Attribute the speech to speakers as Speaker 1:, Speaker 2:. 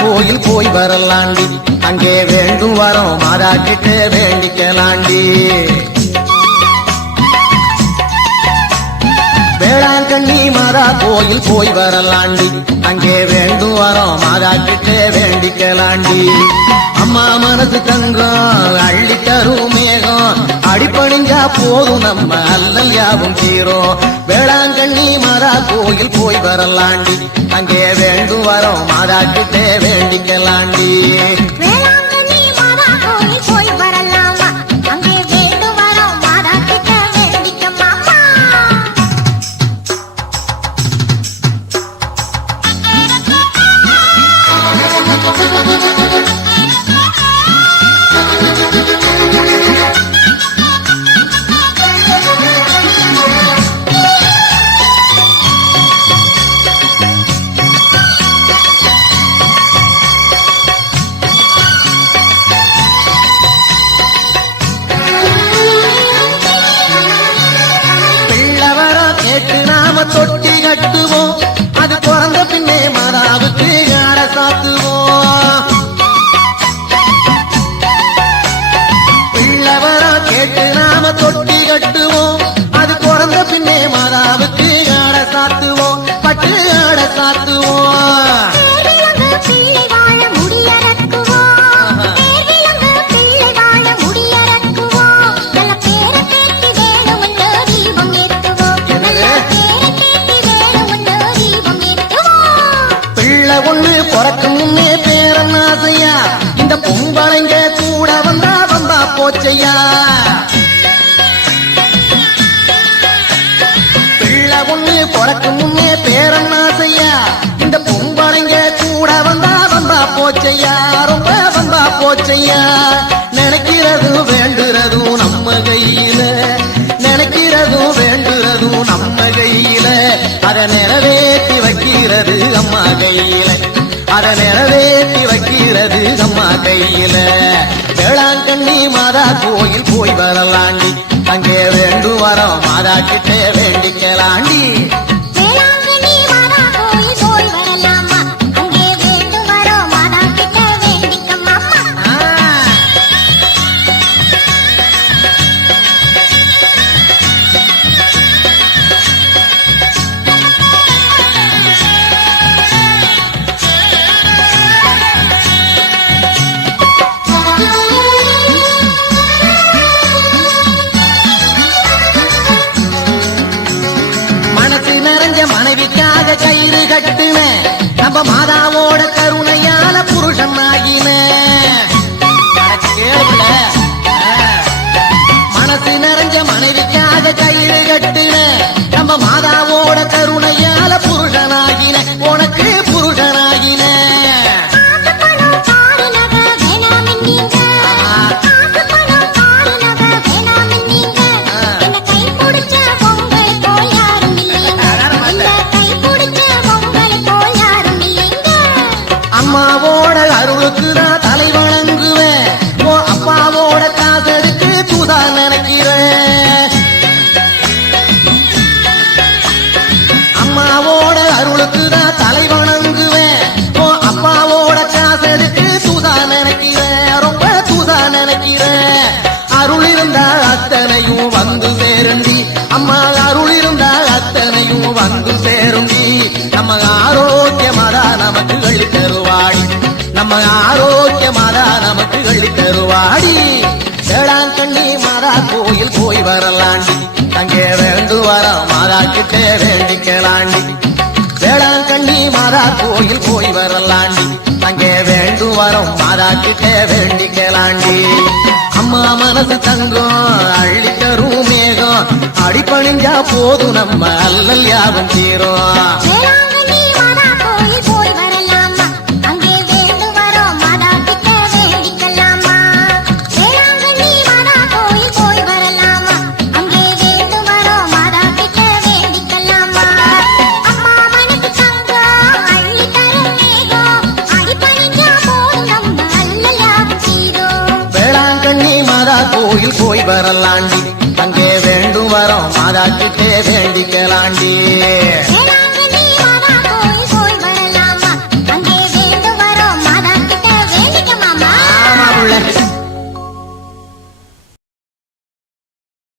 Speaker 1: கோயில் போய் வரலாண்டி. அங்கே வேண்டும் வரோம் மாதா கிட்ட வேண்டிக்கலாண்டி வேளாங்கண்ணி மாதா கோயில் போய் வரலாண்டி. அங்கே வேண்டும் வரோம் மாதா கிட்ட வேண்டிக்கலாண்டி. அம்மா மனது தங்கம் அள்ளி தரும் மேகம். அடிப்பணிஞ்சா போதும் நம்ம அல்லல் யாவும் தீரும். வேளாங்கண்ணி கோயில் போய் வரலாண்டி. அங்கே வேண்டு வரோம் மாதா கிட்ட வேண்டிக்கலாண்டி
Speaker 2: கேட்டு
Speaker 1: ஒண்ணு பிறக்கு முன்னே பேரன் ஆசையா? இந்த பொம்பளைங்க கூட வந்தா வந்தா போச்சையா? ரொம்ப வந்தா போச்சையா? நினைக்கிறதும் வேண்டுறதும் நம்ம கையில. நினைக்கிறதும் வேண்டுறதும் நம்ம கையில. அதை நிறைவேற்றி வைக்கிறது அம்மா கையில. அதை நிறைவேற்றி வைக்கிறது அம்மா கையில. வேளாங்கண்ணி மாதா கோயில் போய் வரலாண்டி. அங்கே வேண்டும் வரோம் மாதா கிட்ட வேண்டிக்கலாண்டி. மனைவிக்காக கட்டுன நம்ம மாதாவோட கருணையால புருஷன் ஆகின மனசு நிறைஞ்ச மனைவிக்காக கயிறு கட்டுன நம்ம மாதாவோட கருணையால நம்ம ஆரோக்கிய மாதா நமக்கு அள்ளி தருவாடி. வேளாங்கண்ணி மாதா கோயில் போய் வரலாண்டி. அங்கே வேண்டு வர மாதா கிட்டே வேண்டிக்கலாண்டி. வேளாங்கண்ணி மாதா கோயில் போய் வரலாண்டி. அங்கே வேண்டு வரம் மாதா கிட்டே வேண்டிக்கலாண்டி. அம்மா மனசு தங்கம் அள்ளி தரும் மேகம். அடிப்பணிஞ்சா போதும் நம்ம அல்லல் யாவும் தீரும்.
Speaker 2: கோயில் போய்
Speaker 1: வரலாண்டி. அங்கே வேண்டும் வரோம் மாதா கிட்டே வேண்டிக்கலாண்டி.